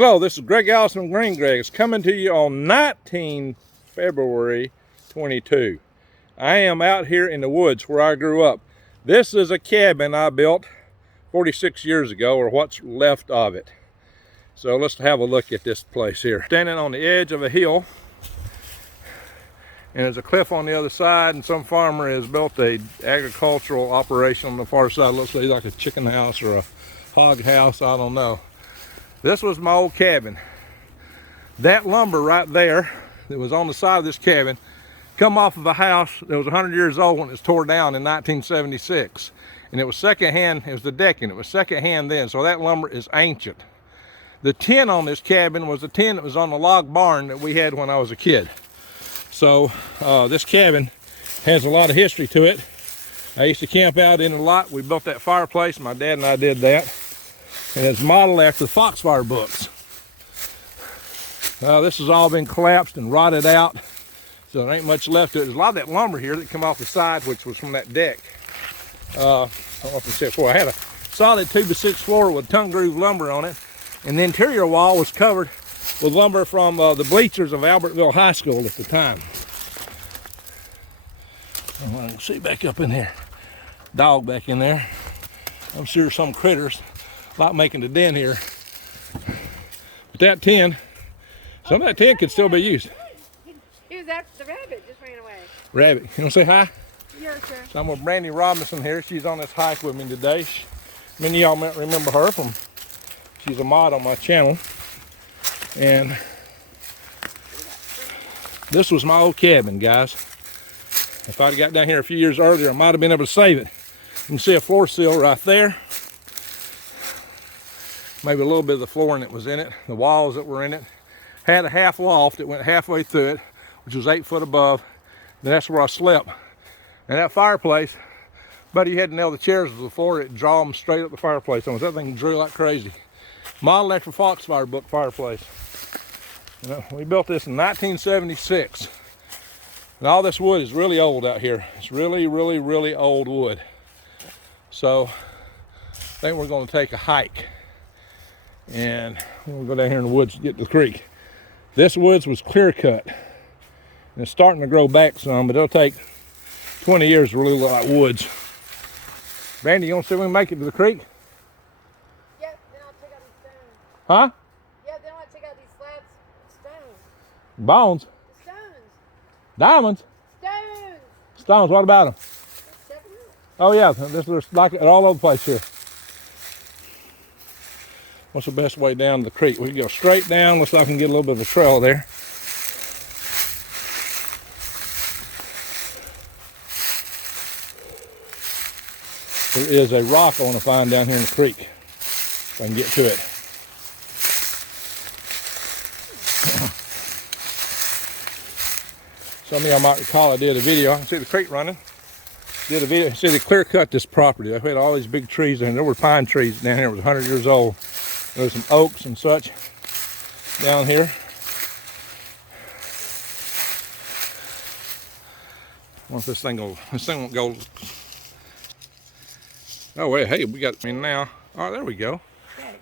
Hello, this is Greg Allison from Green Greg's coming to you on 19 February 22. I am out here in the woods where I grew up. This is a cabin I built 46 years ago, or what's left of it. So let's have a look at this place here. Standing on the edge of a hill, and there's a cliff on the other side, and some farmer has built a agricultural operation on the far side. Looks like a chicken house or a hog house, I don't know. This was my old cabin. That lumber right there that was on the side of this cabin come off of a house that was 100 years old when it was tore down in 1976. And it was secondhand, it was the decking, it was secondhand then, so that lumber is ancient. The tin on this cabin was the tin that was on the log barn that we had when I was a kid. So this cabin has a lot of history to it. I used to camp out in a lot. We built that fireplace, my dad and I did that. And it's modeled after the Foxfire books. This has all been collapsed and rotted out, so there ain't much left to it. There's a lot of that lumber here that come off the side, which was from that deck. I don't know if I said before, I had a solid 2x6 floor with tongue groove lumber on it, and the interior wall was covered with lumber from the bleachers of Albertville High School at the time. I can see back up in here. Dog back in there. I'm sure some critters like making the den here. But that tin, some of that tin could still be used. He was after the rabbit, just ran away. Rabbit, you want to say hi? Yes, sir. So I'm with Brandy Robinson here. She's on this hike with me today. Many of y'all might remember her from, she's a mod on my channel. And this was my old cabin, guys. If I'd got down here a few years earlier, I might have been able to save it. You can see a floor seal right there. Maybe a little bit of the flooring that was in it, the walls that were in it. Had a half loft that went halfway through it, which was 8 foot above. And that's where I slept. And that fireplace, buddy, you had to nail the chairs to the floor, it'd draw them straight up the fireplace. Almost that thing drew like crazy. Modeled after Foxfire book fireplace. You know, we built this in 1976. And all this wood is really old out here. It's really, really, really old wood. So I think we're going to take a hike. And we'll go down here in the woods to get to the creek. This woods was clear cut. And it's starting to grow back some, but it'll take 20 years to really look like woods. Brandy, you want to see if we can make it to the creek? Yep, then I'll take out these stones. Huh? Yep, then I'll take out these slabs. Stones. Bones? The stones. Diamonds? Stones. Stones, what about them? Oh yeah, there's like it all over the place here. What's the best way down the creek? We can go straight down. Looks like I can get a little bit of a trail there. There is a rock I want to find down here in the creek, if I can get to it. Some of y'all might recall I did a video. I can see the creek running. Did a video. See, they clear cut this property. I had all these big trees and there were pine trees down here. It was 100 years old. There's some oaks and such down here. I wonder if this thing won't go. Oh wait, hey, we got me now. All right, there we go.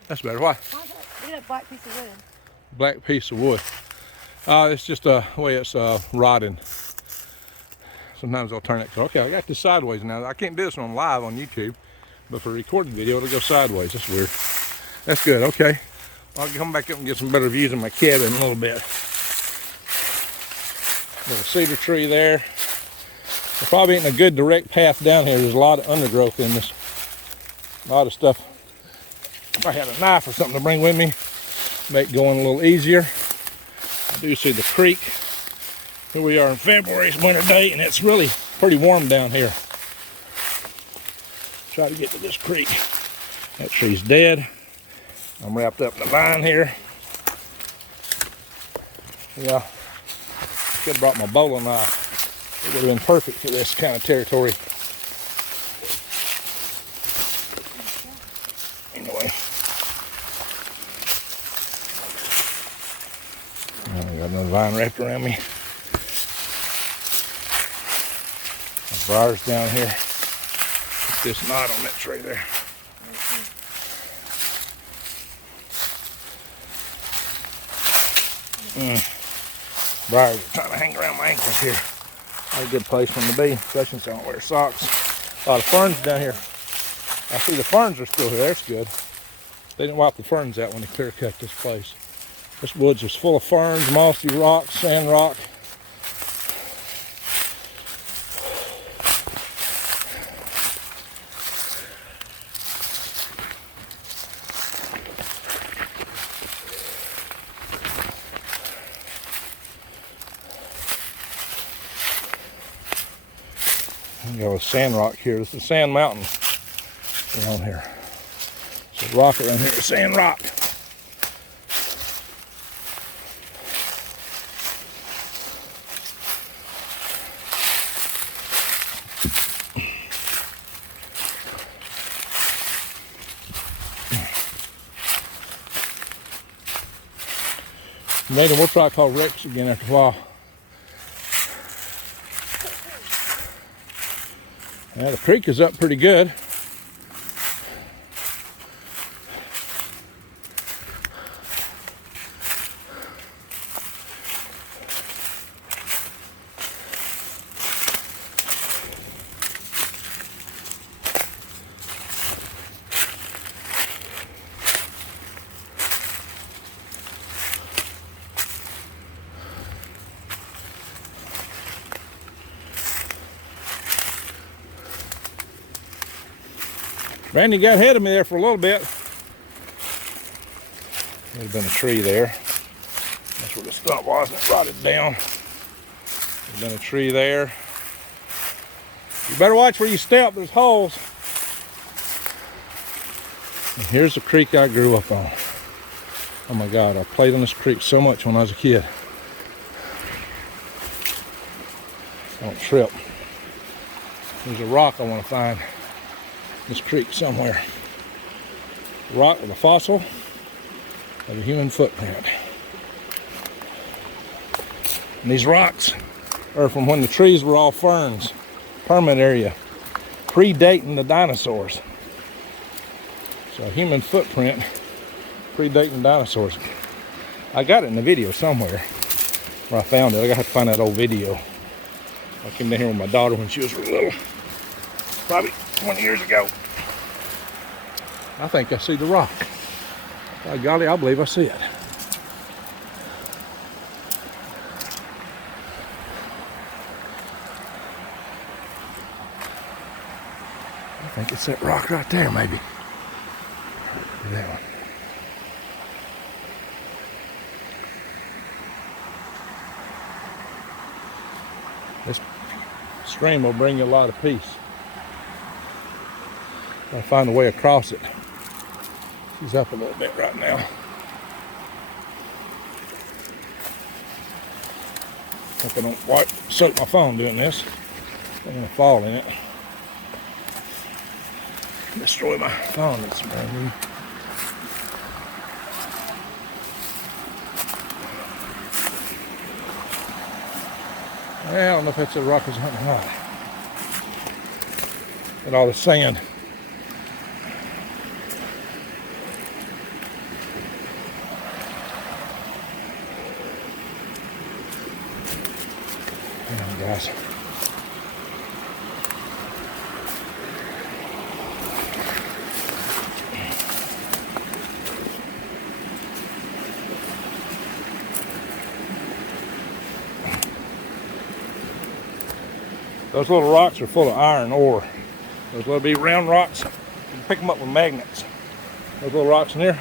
That's better. Why? Look at that black piece of wood. Black piece of wood. It's just the way it's rotting. Sometimes I'll turn it. Okay, I got this sideways now. I can't do this when I'm live on YouTube, but for a recorded video, it'll go sideways. That's weird. That's good. Okay, I'll come back up and get some better views of my cabin in a little bit. There's a cedar tree there. There probably ain't a good direct path down here. There's a lot of undergrowth in this. A lot of stuff. If I had a knife or something to bring with me, make going a little easier. I do see the creek. Here we are in February, it's winter day, and it's really pretty warm down here. Try to get to this creek. That tree's dead. I'm wrapped up in the vine here. Yeah, should have brought my bowling knife. It would have been perfect for this kind of territory. Anyway. I got another vine wrapped around me. Briars down here. Put this knot on that tree there. Briars are trying to hang around my ankles here. Not a good place for them to be, especially since I don't wear socks. A lot of ferns down here. I see the ferns are still here. That's good. They didn't wipe the ferns out when they clear cut this place. This woods is full of ferns, mossy rocks, sand rock. We got a sand rock here. This is Sand Mountain around here. So rock around here, sand rock. Maybe we'll try to call Rex again after a while. Now the creek is up pretty good. Randy got ahead of me there for a little bit. There's been a tree there. That's where the stump was, and it rotted down. There's been a tree there. You better watch where you step, there's holes. And here's the creek I grew up on. Oh my God, I played on this creek so much when I was a kid. Don't trip. There's a rock I want to find. This creek somewhere. Rock with a fossil of a human footprint. And these rocks are from when the trees were all ferns. Permanent area. Predating the dinosaurs. So a human footprint predating dinosaurs. I got it in the video somewhere where I found it. I got to find that old video. I came down here with my daughter when she was real little. Probably 20 years ago. I think I see the rock. By golly, I believe I see it. I think it's that rock right there, maybe. That one. This stream will bring you a lot of peace. Gotta find a way across it. She's up a little bit right now. Hope I don't soak my phone doing this. I'm gonna fall in it. Destroy my phone. It's brand new. Well, I don't know if that's a rock or something or not. And all the sand. Guys. Those little rocks are full of iron ore. Those little bitty round rocks, you can pick them up with magnets. Those little rocks in there,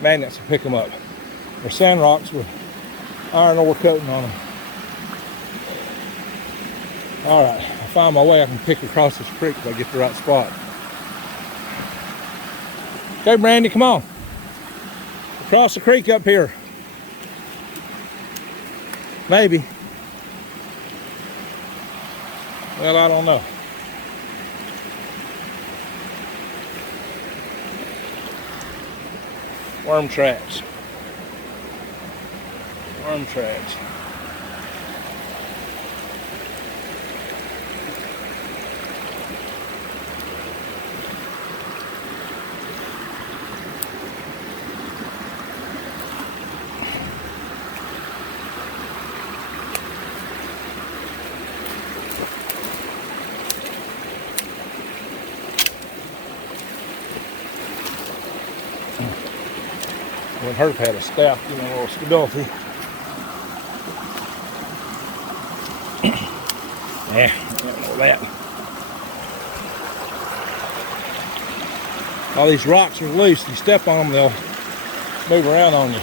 magnets will pick them up. They're sand rocks with iron ore coating on them. All right, I found my way. I can pick across this creek if I get the right spot. Okay, Brandy, come on. Across the creek up here. Maybe. Well, I don't know. Worm tracks. Worm tracks. Wouldn't hurt if I had a staff, you know, a little stability. Yeah, I don't know that. All these rocks are loose. You step on them, they'll move around on you.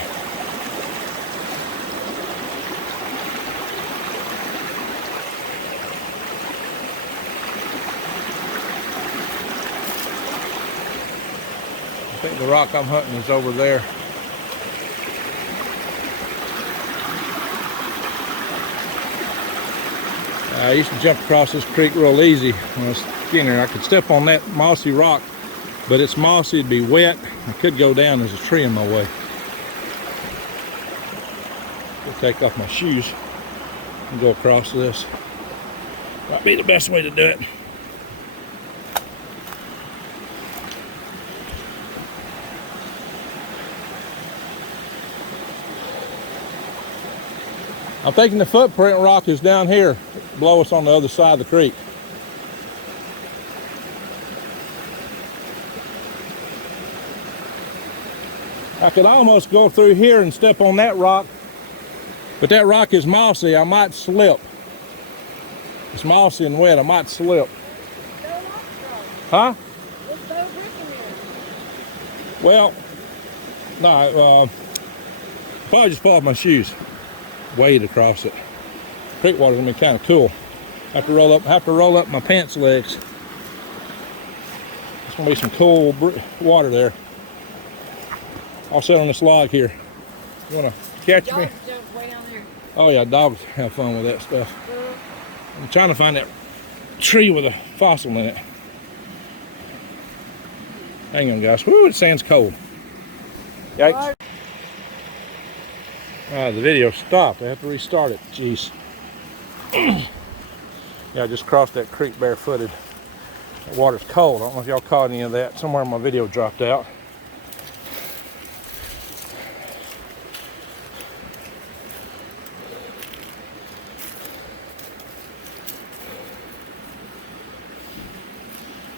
I think the rock I'm hunting is over there. I used to jump across this creek real easy when I was skinnier. I could step on that mossy rock, but it's mossy, it'd be wet. I could go down, there's a tree in my way. I'll take off my shoes and go across this. Might be the best way to do it. I'm thinking the footprint rock is down here, below us on the other side of the creek. I could almost go through here and step on that rock, but that rock is mossy, I might slip. It's mossy and wet, I might slip. Huh? There's no brick in there. Well, no, probably just pull off my shoes. Wade across it. Creek water's gonna be kind of cool. Have to roll up my pants legs. There's gonna be some cool water there. I'll sit on this log here. You wanna catch me? Dogs jump way down there. Oh yeah, dogs have fun with that stuff. I'm trying to find that tree with a fossil in it. Hang on, guys. Woo, the sand's cold. Yikes. The video stopped. I have to restart it. Jeez. Yeah, I just crossed that creek barefooted. The water's cold. I don't know if y'all caught any of that. Somewhere my video dropped out.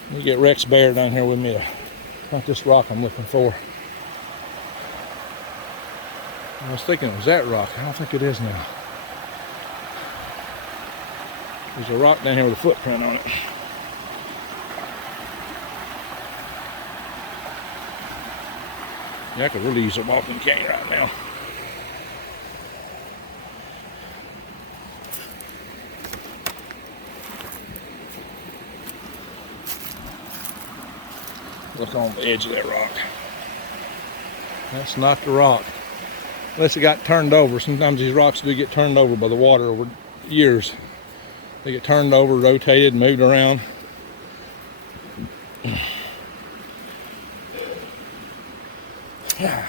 Let me get Rex Bear down here with me to hunt this rock I'm looking for. I was thinking it was that rock. I don't think it is now. There's a rock down here with a footprint on it. Yeah, I could really use a walking cane right now. Look on the edge of that rock. That's not the rock. Unless it got turned over. Sometimes these rocks do get turned over by the water over years. They get turned over, rotated, moved around. Yeah.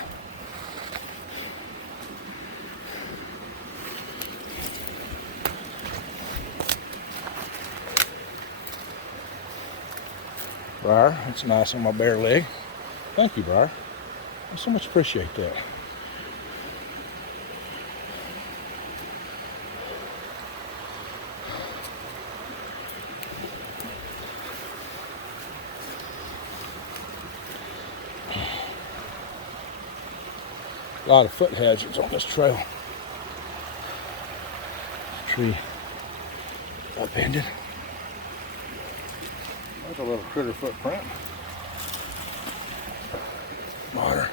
Briar, that's nice on my bare leg. Thank you, Briar. I so much appreciate that. A lot of foot hazards on this trail. Tree upended. There's a little critter footprint. Water.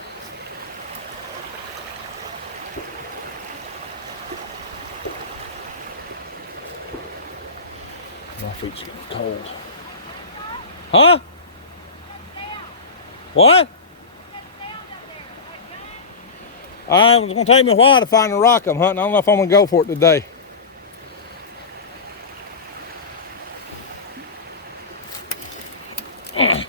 My feet's getting cold. Huh? What? It's going to take me a while to find the rock I'm hunting. I don't know if I'm going to go for it today. A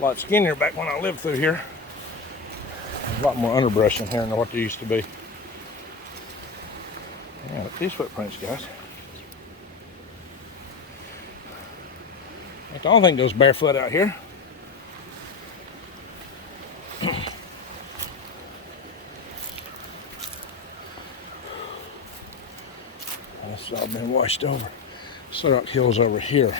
lot skinnier back when I lived through here. There's a lot more underbrush in here than what there used to be. Yeah, look at these footprints, guys. I don't think goes barefoot out here. It's all been washed over. Syrup Hill's over here.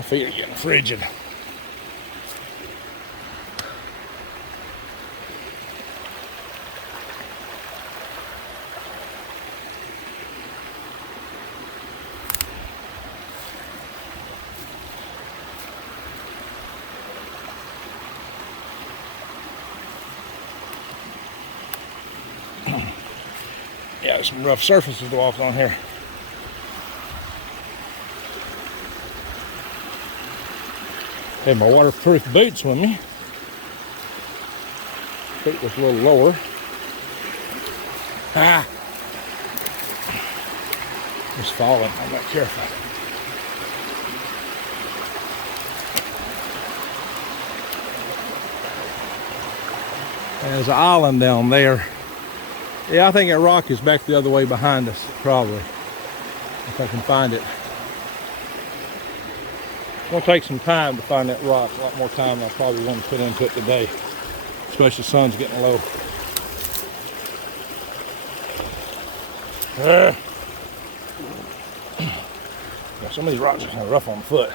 My feet are getting frigid. Yeah, there's some rough surfaces to walk on here. Had my waterproof boots with me. Feet was a little lower. Ah! Just falling. I'm not careful. There's an island down there. Yeah, I think that rock is back the other way behind us, probably. If I can find it. It's gonna take some time to find that rock. A lot more time than I probably want to put into it today. Especially the sun's getting low. Yeah, some of these rocks are kind of rough on the foot.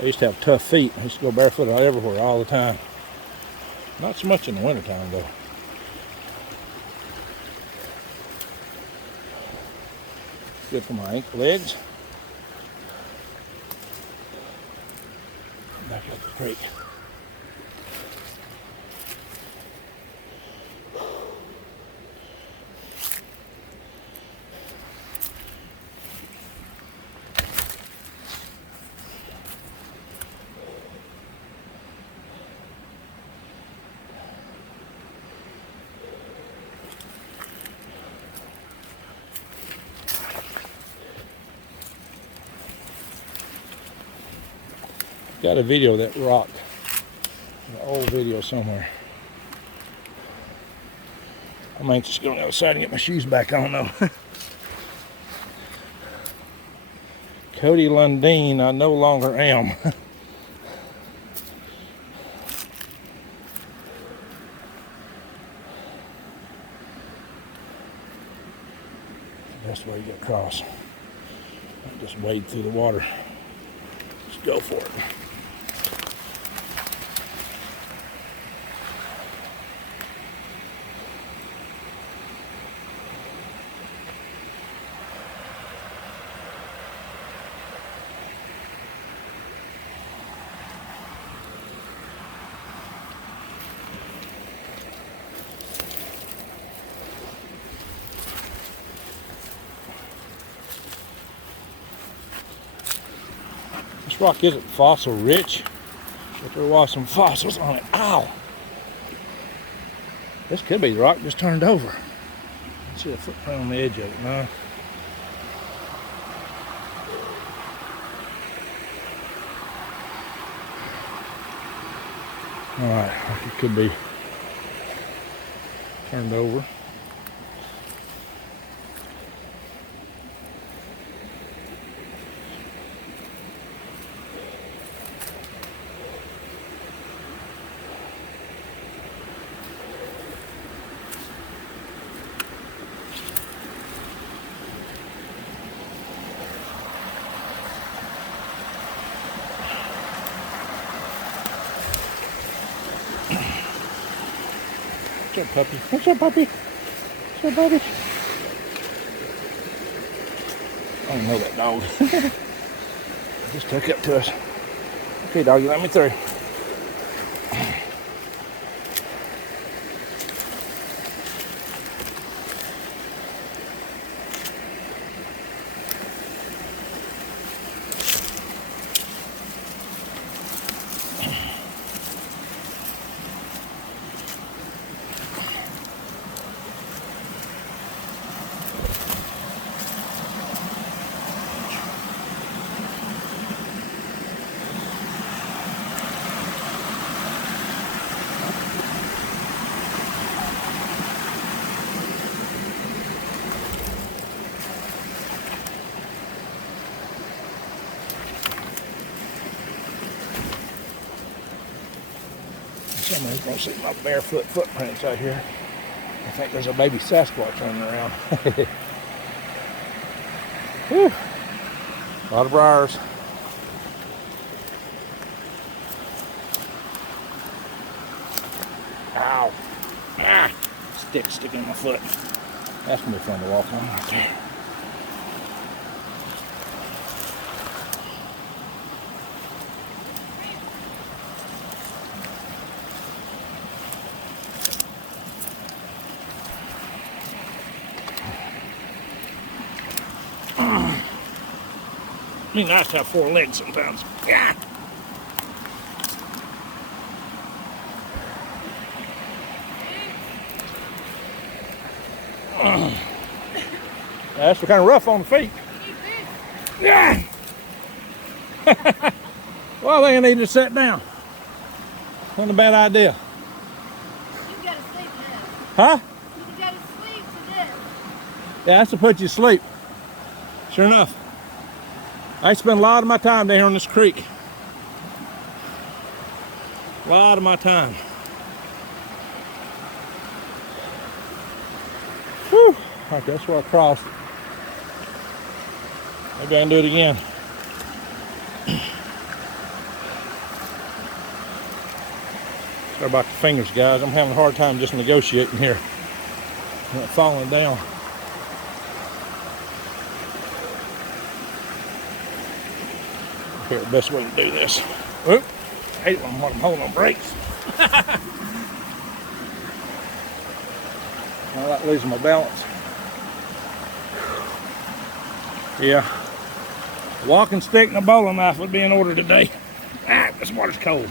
I used to have tough feet. I used to go barefoot everywhere all the time. Not so much in the wintertime though. Good for my ankle legs. Back up the creek. Got a video of that rock, an old video somewhere. I'm anxious to go on the other side and get my shoes back on though. Cody Lundeen, I no longer am. Best way to get across. Just wade through the water. Just go for it. This rock isn't fossil rich, but there was some fossils on it. Ow! This could be the rock just turned over. See a footprint on the edge of it, no? Alright, it could be turned over. What's up, puppy? What's up, puppy? What's up, buddy? I don't know that dog. Just took up to us. Okay, doggy, let me through. Somebody's gonna see my barefoot footprints out here. I think there's a baby Sasquatch running around. Whew. A lot of briars. Ow. Ah. Stick sticking in my foot. That's gonna be fun to walk on right there. Be nice to have 4 legs sometimes. Yeah. That's kind of rough on the feet. Yeah. Well, I think I need to sit down. Not a bad idea. You gotta sleep now. Huh? You gotta sleep to this. Yeah, that's to put you to sleep. Sure enough. I spend a lot of my time down here on this creek. A lot of my time. Whew. Alright, that's where I crossed. Maybe I can do it again. Sorry about the fingers, guys. I'm having a hard time just negotiating here. I'm not falling down. Here, the best way to do this. Whoop. I hate when I'm holding on brakes. I like losing my balance. Yeah. A walking stick and a bowling knife would be in order today. Ah, this water's cold.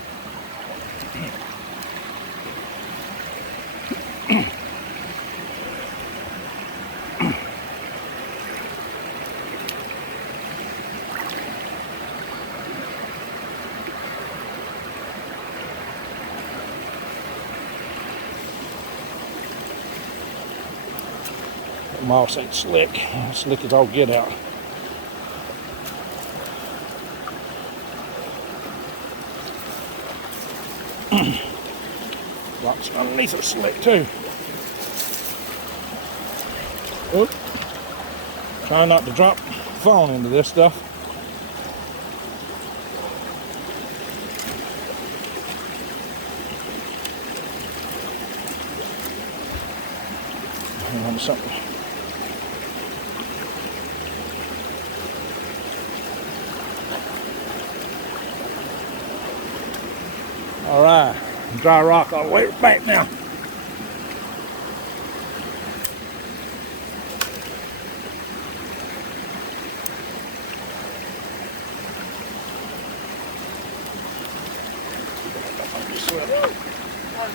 Moss ain't slick. Slick as all get out. Rocks underneath are slick too. Oop. Trying not to drop phone into this stuff. Hang on to something. All right, dry rock all the way back now.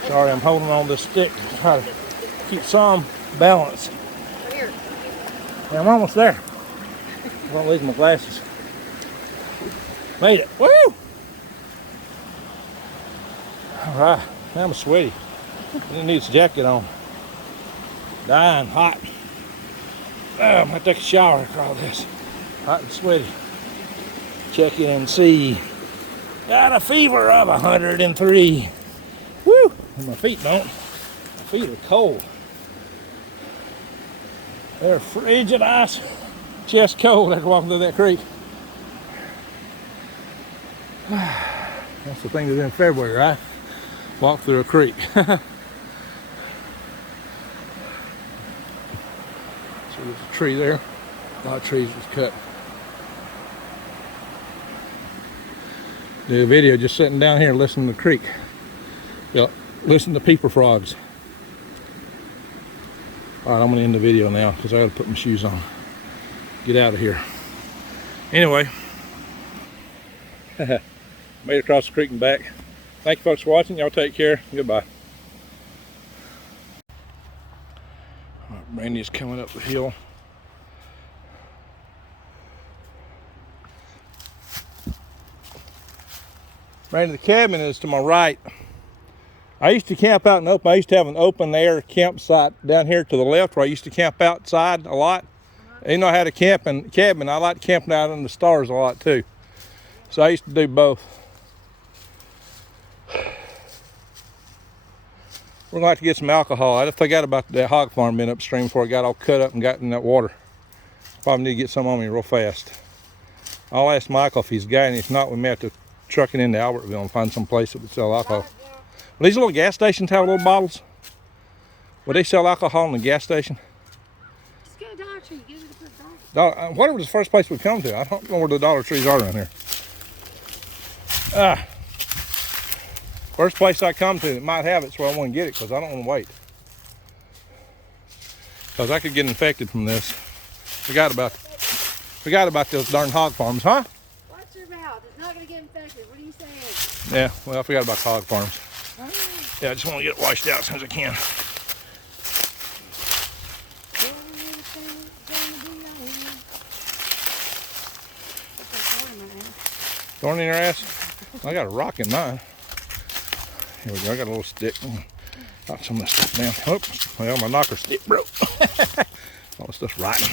Sorry, I'm holding on this stick to try to keep some balance. Here. Yeah, I'm almost there. I don't lose my glasses. Made it. Woo! All right, now I'm sweaty. I didn't need this jacket on. Dying, hot. Oh, I'm gonna take a shower after all this. Hot and sweaty. Check in and see. Got a fever of 103. Woo! And my feet don't. My feet are cold. They're frigid ice. Chest cold after walking through that creek. That's the thing to do in February, right? Walk through a creek. So there's a tree there. A lot of trees was cut. Did a video just sitting down here listening to the creek. Yep, listen to peeper frogs. All right, I'm gonna end the video now because I gotta put my shoes on. Get out of here. Anyway, made it across the creek and back. Thank you folks for watching. Y'all take care. Goodbye. All right, Brandy's coming up the hill. Brandy, the cabin is to my right. I used to camp out in open. I used to have an open air campsite down here to the left where I used to camp outside a lot. You know how to camp in cabin. I like camping out in the stars a lot too. So I used to do both. We're gonna have to get some alcohol. I just forgot about that hog farm being upstream before it got all cut up and got in that water. Probably need to get some on me real fast. I'll ask Michael if he's got any. If not, we may have to truck it into Albertville and find some place that would sell alcohol. Well, these little gas stations have little bottles. Would they sell alcohol in the gas station? Just get a Dollar Tree. Get it at the Dollar. Whatever the first place we come to. I don't know where the Dollar Trees are around here. First place I come to that might have it's where I want to get it because I don't want to wait. Because I could get infected from this. Forgot about those darn hog farms, huh? Watch your mouth. It's not going to get infected. What are you saying? Yeah, well, I forgot about the hog farms. Yeah, I just want to get it washed out as soon as I can. Thorn in your ass? I got a rock in mine. Here we go, I got a little stick. Got some of this stuff down. Oops, well, my knocker stick broke. All this stuff's rotten.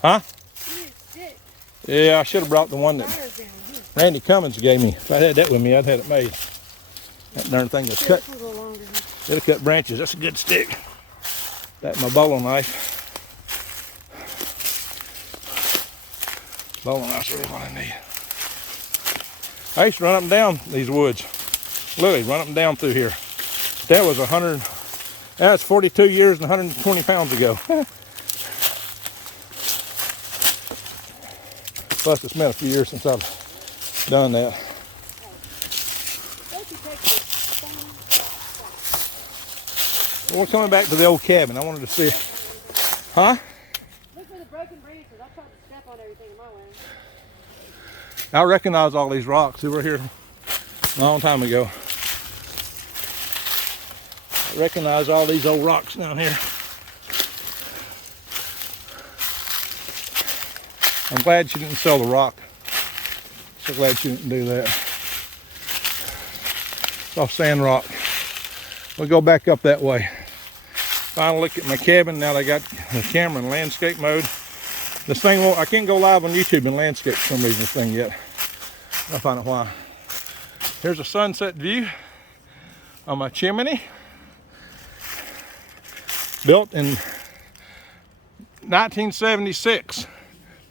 Huh? Yeah, I should have brought the one that Randy Cummins gave me. If I had that with me, I'd had it made. That darn thing was cut. It'll cut branches. That's a good stick. That's my bowling knife. Bowling knife's really what I need. I used to run up and down these woods. Literally run up and down through here. That was 42 years and 120 pounds ago. Plus it's been a few years since I've done that. Well, we're coming back to the old cabin. I wanted to see. Huh? Look for the broken branches. I tried to step on everything in my way. I recognize all these rocks. They were here a long time ago. I recognize all these old rocks down here. I'm glad she didn't sell the rock. So glad she didn't do that. It's off Sand Rock. We'll go back up that way. Final look at my cabin. Now I got the camera in landscape mode. This thing won't, I can't go live on YouTube in landscape for some reason, this thing yet. I'll find out why. Here's a sunset view on my chimney. Built in 1976 in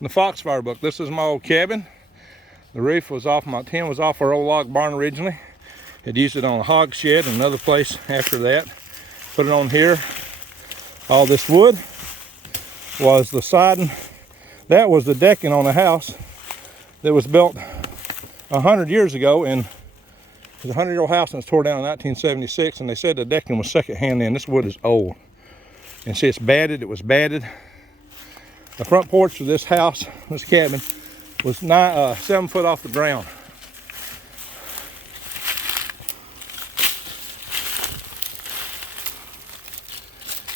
the Foxfire book. This is my old cabin. The roof was off, my tin was off our old log barn originally. Had used it on a hog shed and another place after that. Put it on here. All this wood was the siding. That was the decking on a house that was built 100 years ago. And it was a 100-year-old house and it was tore down in 1976. And they said the decking was secondhand then. This wood is old. And see, it's batted. It was batted. The front porch of this house, this cabin, was 7 foot off the ground.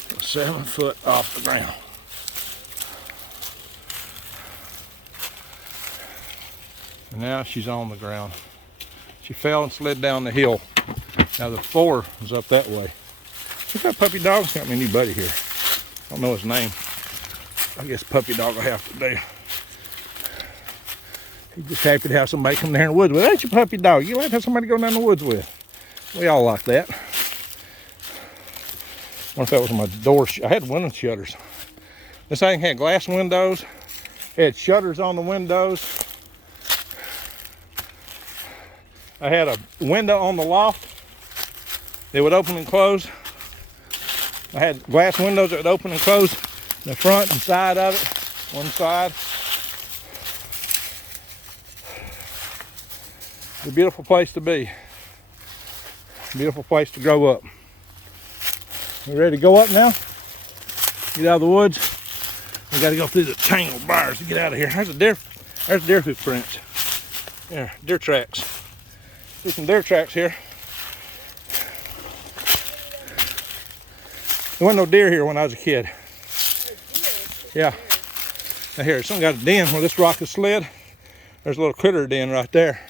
It was 7 foot off the ground. And now she's on the ground. She fell and slid down the hill. Now the floor was up that way. Look, that puppy dog's got me a new buddy here. I don't know his name. I guess puppy dog will have to do. He's just happy to have somebody come down in the woods with. That's your puppy dog. You like to have somebody go down the woods with. We all like that. I wonder if that was my door. I had window shutters. This thing had glass windows. It had shutters on the windows. I had a window on the loft that would open and close. I had glass windows that would open and close the front and side of it, one side. It's a beautiful place to be. Beautiful place to grow up. We ready to go up now? Get out of the woods. We got to go through the tangled briars to get out of here. There's deer footprints. There, deer tracks. See some deer tracks here. There wasn't no deer here when I was a kid. Yeah. Now here, some got a den where this rock is slid. There's a little critter den right there.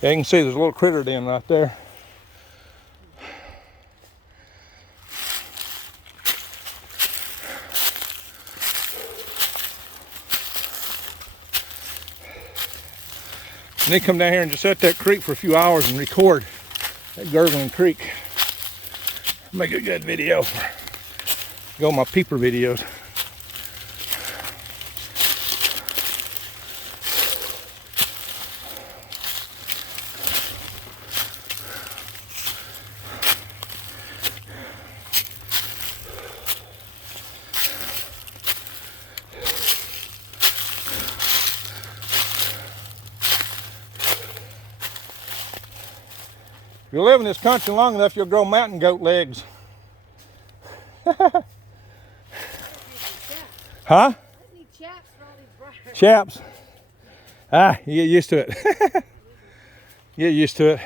Yeah, you can see there's a little critter den right there. And then come down here and just sit at that creek for a few hours and record that gurgling creek. Make a good video for go my peeper videos. If you live in this country long enough, you'll grow mountain goat legs. Huh? Need chaps for all these briars. Chaps. Ah, you get used to it. Get used to it.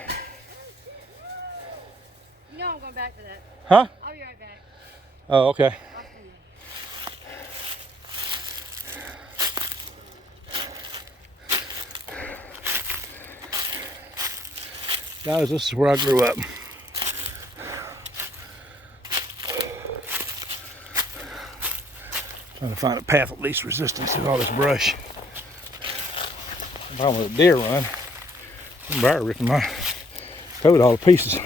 You know I'm going back to that. Huh? I'll be right back. Oh, okay. I'll see you. Guys, this is where I grew up. Trying to find a path of least resistance through all this brush. If I was a deer run, some briar ripping my coat all to pieces.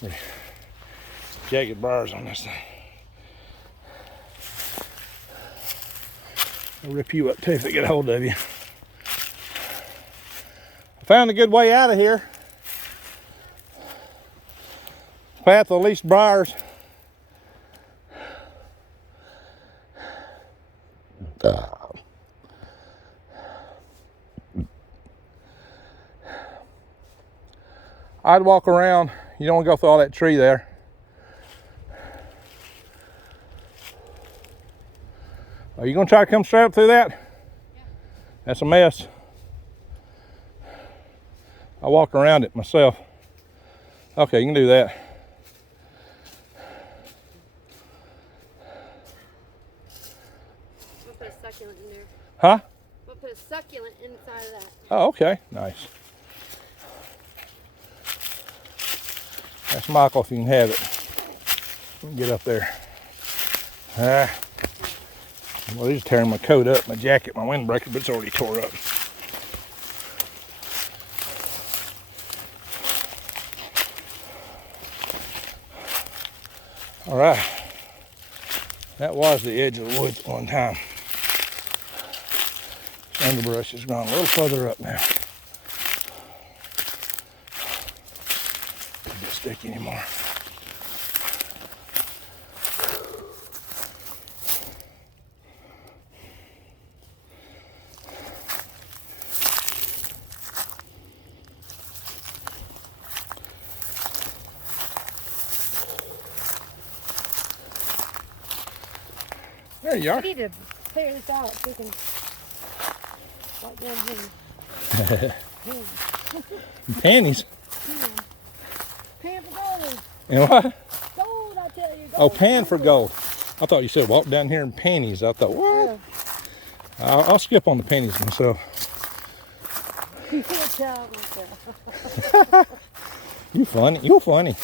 Pretty jagged briars on this thing. They'll rip you up too if they get a hold of you. I found a good way out of here. Path of least briars. I'd walk around. You don't want to go through all that tree there. Are you going to try to come straight up through that? Yeah. That's a mess. I walk around it myself. Okay, you can do that. We'll put a succulent in there. Huh? We'll put a succulent inside of that. Oh, okay. Nice. That's Michael if you can have it. Let me get up there. Well, he's tearing my coat up, my jacket, my windbreaker, but it's already tore up. All right. That was the edge of the woods at one time. This underbrush has gone a little further up now. Not sticky anymore. There you I are. need to clear this out so we can wipe down here. Panties. Pan for gold. And what? Gold, I tell you. Gold. Oh, pan for gold. I thought you said walk down here in panties. I thought, what? Yeah. I'll skip on the panties myself. You can't tell myself. You funny. You funny.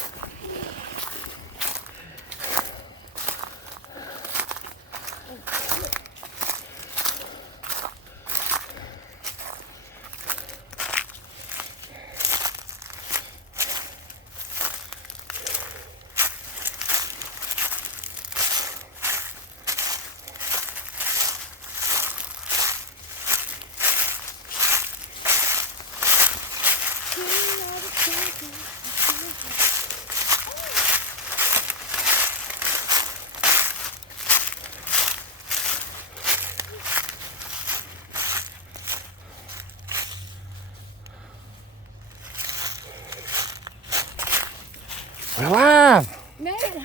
We're alive. Made it.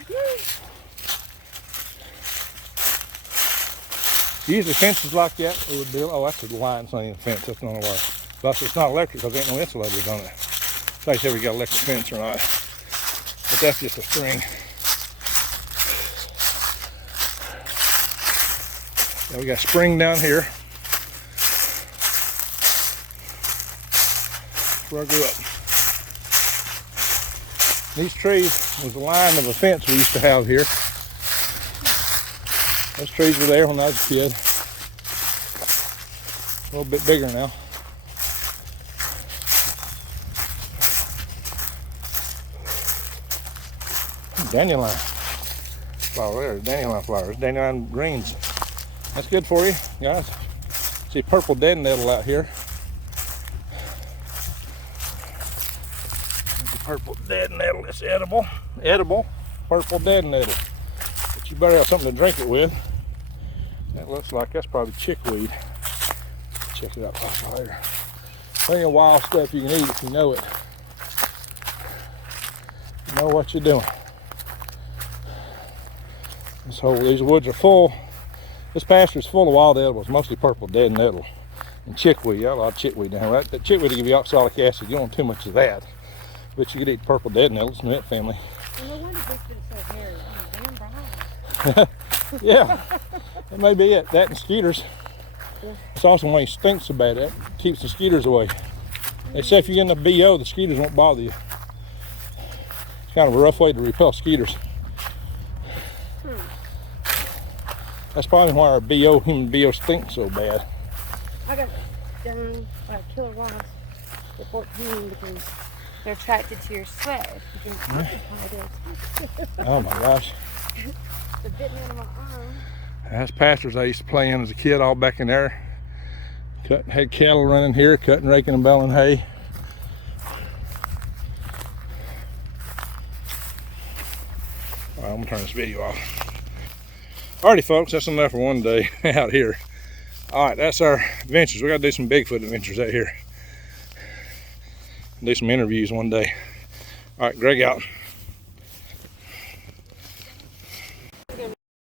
Usually fences like that, it would be, oh, that's a line, it's not even a fence, that's not a wire. Plus, it's not electric because there ain't no insulators on it. So I said we got electric fence or not. But that's just a string. Now we got spring down here. That's where I grew up. These trees was the line of a fence we used to have here. Those trees were there when I was a kid. A little bit bigger now. dandelion flower there, dandelion flowers, dandelion greens. That's good for you, guys. See purple dead nettle out here. Purple dead nettle, it's edible. Edible purple dead nettle. But you better have something to drink it with. That looks like that's probably chickweed. Check it out later. Plenty of wild stuff you can eat if you know it. You know what you're doing. These woods are full. This pasture's full of wild edibles, mostly purple dead nettle and chickweed. Got a lot of chickweed down here. That chickweed will give you oxalic acid. You don't want too much of that. But you could eat purple dead nettles in that family. No wonder it's been so hairy. I'm damn brown. Yeah, that may be it. That and skeeters. Yeah. It's also when he stinks so bad. That keeps the skeeters away. They say if you get in the BO, the skeeters won't bother you. It's kind of a rough way to repel skeeters. That's probably why our human BO stinks so bad. I got done by a killer wasp at 14 because they're attracted to your sweat. You can Oh my gosh. They're bitten out of my arm. That's pastures I used to play in as a kid, all back in there. Had cattle running here, cutting, raking, and baling hay. All right, I'm gonna turn this video off. Alrighty folks, that's enough for one day out here. Alright, that's our adventures. We gotta do some Bigfoot adventures out here. Do some interviews one day. Alright, Greg out.